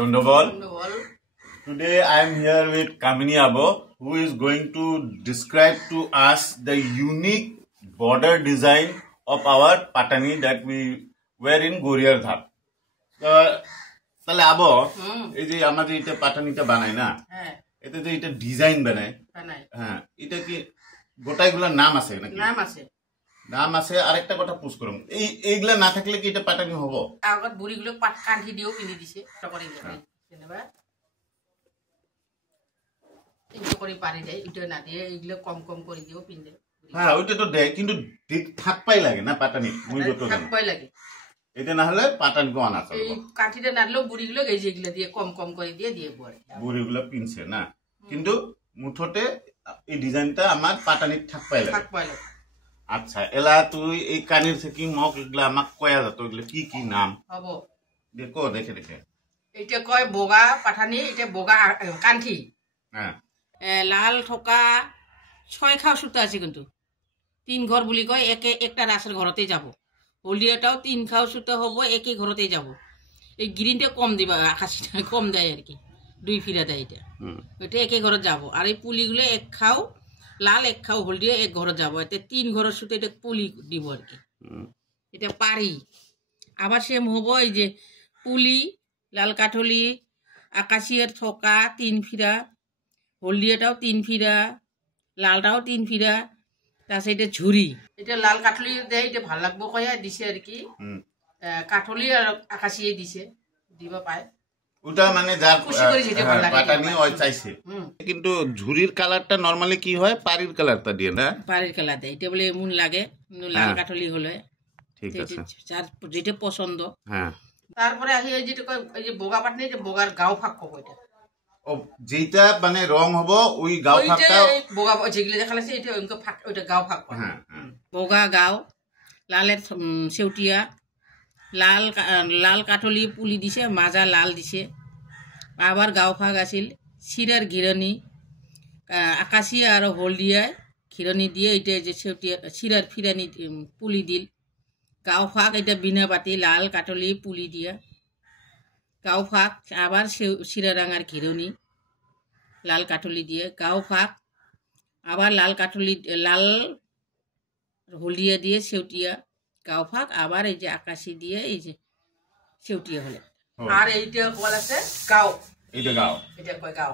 Dondobol. Today I am here with Kamini Abo, who is going to describe to us the unique border design of our patani that we wear in Goriar Dhap. তাহলে আবো এই যে আমাদের এটা পাটানিটা বানায় না, এতে যে এটা ডিজাইন বানায়, হ্যাঁ, এটা কি গোটাইগুলোর নাম আছে নাকি? নাম আছে। আরেকটা কথা পুশ করুন, এইগুলা না থাকলে কি এটা পাটানি হবো? আগত বুড়িগুলো কাঠি দিয়েও কিনে দিছে টকরি করে পানি দেয়, এটা না দিয়ে এইগুলো কম কম করে দিয়েও পিনবে। হ্যাঁ, ওইটা তো দেয়, কিন্তু থাক পাই লাগে না পাটানি, মুই যত থাক পাই লাগে। এটা না হলে পাটানি কো আনা চলবে। এই কাঠিটা নাড়লেও বুড়িগুলো এই যেগুলো দিয়ে কম কম করে দিয়ে বড় বুড়িগুলো পিনছে না, কিন্তু মুঠতে এই ডিজাইনটা আমার পাটানি থাক পাই লাগে। আচ্ছা, এলা তুই এই কানির থেকে মক এগুলা আমাক কয়া যেত, এগুলো কি কি নাম হব দেখো? দেখে দেখে এটা কয় বগা পাঠানি, এটা বগা কাঠি। হ্যাঁ, লাল ঠোকা 6 খাও সুতা আছে, কিন্তু 3 ঘর বুলি কয়, একটা রাসের ঘরতেই যাব। হলদিয়াটাও 3 খাও সুতা হব, একই ঘরতেই যাব। এই গ্রিনটা কম দিবা, আকাশিটা কম দেয় আর কি, 2 ফিরা দেয় এটা। এটা একই ঘরে যাব। আর এই পুলিগুলো 1 খাও লাল, 1 খাও হলদিয়া, 1 ঘরে যাব। এতে 3 ঘরের সুতো এটা পুলি দিব আর কি। এটা পারি আবার সেম হব। এই যে পুলি, লাল কাঠলি, আকাশিয়ার ঠোকা 3 ফিরা, হলদিয়াটাও 3 ফিরা, লালটাও 3 ফিরা, তাছাড়া এটা ঝুরি। এটা লাল কাঠলি দেয়, এটা ভাল লাগবো কয়া দিছে আর কি। কাঠলি আর আকাশিয়ে দিছে, দিবা পায়। ওটা মানে যার পাটানি ওই চাইছে। কিন্তু ঝুরির কালারটা নরমালি কি হয়, পারির কালারটা দিয়ে না? পারির কালার দেয়, এটা বলে এমন লাগে। লাল কাঠলি হলে ঠিক আছে, যার যেটা পছন্দ। হ্যাঁ, তারপরে আসি এই যেটা কয়, এই যে বগা পাটনি, যে বগার গাও ফাঁক কব। এটা ও যেটা মানে রং হবো, ওই গাও ফাঁকটা বগা যেগুলো দেখালাছে, এটা ওইটা ফাঁক, ওইটা গাও ফাঁক। হ্যাঁ, বগা গাও, লালের সেউটিয়া, লাল কাঠলি পুলি দিছে, মাজা লাল দিছে। আবার গাও ফাঁক আছিল, শিরার ঘিরনি, আকাশি আর হলদিয়ায় ঘিরনি দিয়ে, এটা যে সেউটিয়া শিরার ফিরানি পুলি দিল। গাও ফাঁক এটা বিনা পাতি, লাল কাঠলি পুলি দিয়া গাও ফাঁক। আবার শিরা রাঙার ঘিরনি, লাল কাঠলি দিয়ে গাও ফাঁক। আবার লাল কাঠলি, লাল হলদিয়া দিয়ে সেউটিয়া গাও ফাঁক। আবার এই যে আকাশি দিয়ে এই যে সেউটিয়া হলে। আর এইটা বল আছে গাও, এটা গাও, এটা কয় গাও।